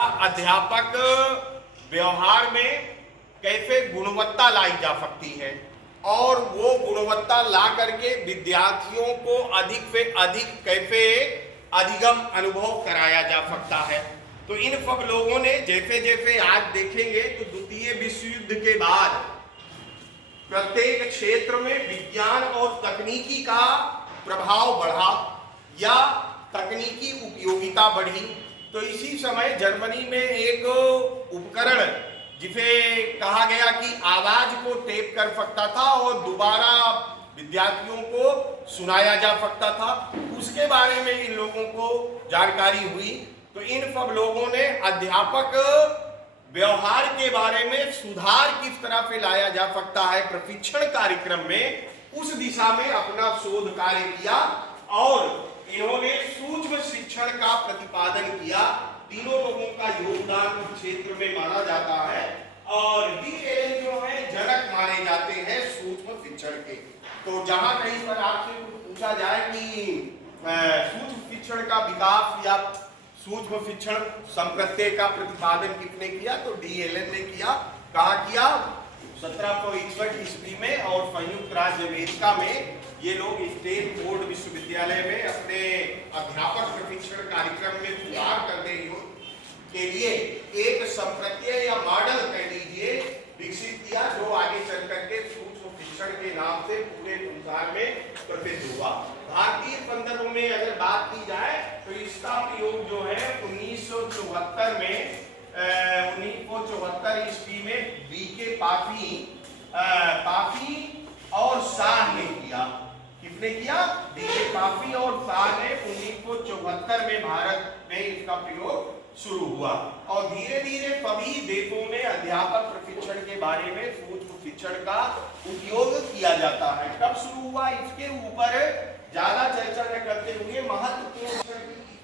अध्यापक व्यवहार में कैसे गुणवत्ता लाई जा सकती है और वो गुणवत्ता ला करके विद्यार्थियों को अधिक से अधिक कैसे अधिगम अनुभव कराया जा सकता है। तो इन सब लोगों ने जैसे जैसे आज देखेंगे तो द्वितीय विश्व युद्ध के बाद प्रत्येक क्षेत्र में विज्ञान और तकनीकी का प्रभाव बढ़ा या तकनीकी उपयोगिता बढ़ी। तो इसी समय जर्मनी में एक उपकरण जिसे कहा गया कि आवाज को टेप कर सकता था और दोबारा विद्यार्थियों को सुनाया जा सकता था, उसके बारे में इन लोगों को जानकारी हुई। तो इन सब लोगों ने अध्यापक व्यवहार के बारे में सुधार किस तरह से लाया जा सकता है प्रशिक्षण कार्यक्रम में, उस दिशा में अपना शोध कार्य किया और इन्होंने सूक्ष्म शिक्षण का प्रतिपादन किया। तीनों लोगों का योगदान उस क्षेत्र में माना जाता है और डी एलन जो है जनक माने जाते हैं सूक्ष्म शिक्षण के। तो जहां कहीं पर आपसे पूछा जाए कि सूक्ष्म शिक्षण का विकास या सूक्ष्म शिक्षण संप्रत्यय का प्रतिपादन किसने किया, तो डी एलन ने किया। कहा किया 1761 ईस्वी में और संयुक्त राज्य अमेरिका में ये लोग स्टेट बोर्ड विश्वविद्यालय में अपने अध्यापक प्रशिक्षण कार्यक्रम में सुधार करने के लिए एक संप्रत्यय या मॉडल कह लीजिए विकसित किया, जो आगे चल करके सूक्ष्म शिक्षण के नाम से पूरे संसार में प्रसिद्ध हुआ। भारतीय संदर्भ में अगर बात की जाए तो इसका प्रयोग जो है 1974 में 1974 ईस्वी में बीके पाफी और शाह ने किया। किसने किया? बीके पाफी और शाह ने 1974 में भारत में इसका प्रयोग शुरू हुआ और धीरे धीरे सभी देशों में अध्यापक प्रशिक्षण के बारे में सूक्ष्म शिक्षण का उपयोग किया जाता है। कब शुरू हुआ इसके ऊपर ज्यादा चर्चा न करते हुए महत्वपूर्ण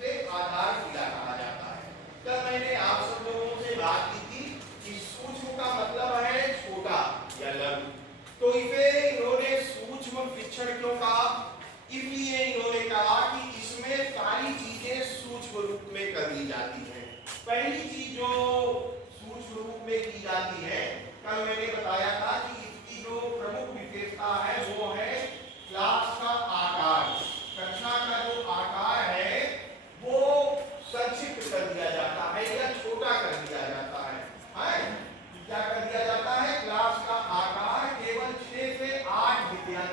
पे आधार किया कहा जाता है। कल मैंने आप सब लोगों से बात की थी कि सूक्ष्म का मतलब है छोटा या लघु, तो इसे इन्होंने सूक्ष्म शिक्षण क्यों कहा? इसलिए इन्होंने कहा कि इसमें सारी चीजें सूक्ष्म रूप में कर दी जाती हैं। पहली चीज जो सूक्ष्म रूप में की जाती है, कल मैंने बताया था कि इसकी जो प्रमुख विशेषता है वो है